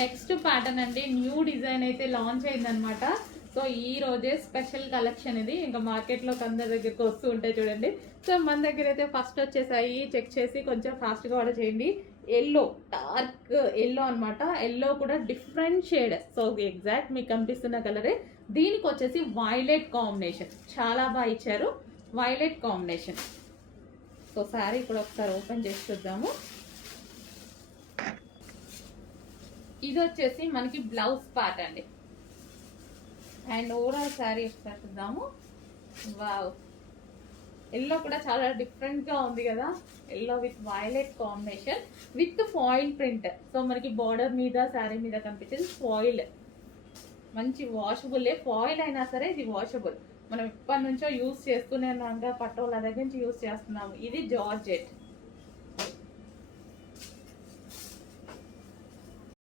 Next pattern అండి, new design అయితే launch అయిందనమాట. సో ఈ రోజే స్పెషల్ కలెక్షన్ ఇది. ఇంకా మార్కెట్లోకి అందరి దగ్గరికి వస్తూ ఉంటాయి చూడండి. సో మన దగ్గర అయితే ఫస్ట్ వచ్చేసాయి, చెక్ చేసి కొంచెం ఫాస్ట్గా ఆర్డర్ చేయండి. ఎల్లో, డార్క్ ఎల్లో అనమాట. ఎల్లో కూడా డిఫరెంట్ షేడ్. సో ఎగ్జాక్ట్ మీకు కనిపిస్తున్న కలరే. దీనికి వచ్చేసి వైలెట్ కాంబినేషన్ చాలా బాగా ఇచ్చారు, వైలెట్ కాంబినేషన్. సో శారీ కూడా ఒకసారి ఓపెన్ చేసి చూద్దాము. ఇది వచ్చేసి మనకి బ్లౌజ్ పార్ట్ అండి. అండ్ ఓవరాల్ శారీ ఒకసారి చూద్దాము. వావ్, ఎల్లో కూడా చాలా డిఫరెంట్ గా ఉంది కదా. Yellow with violet combination with foil print. So మనకి బార్డర్ మీద శారీ మీద కనిపించేది ఫాయిల్. మంచి వాషబుల్లే, ఫాయిల్ అయినా సరే ఇది వాషబుల్. మనం ఎప్పటి నుంచో యూజ్ చేస్తూనే ఉన్నాం, పట్టోళ్ళ దగ్గర నుంచి యూజ్ చేస్తున్నాము. ఇది జార్జెట్.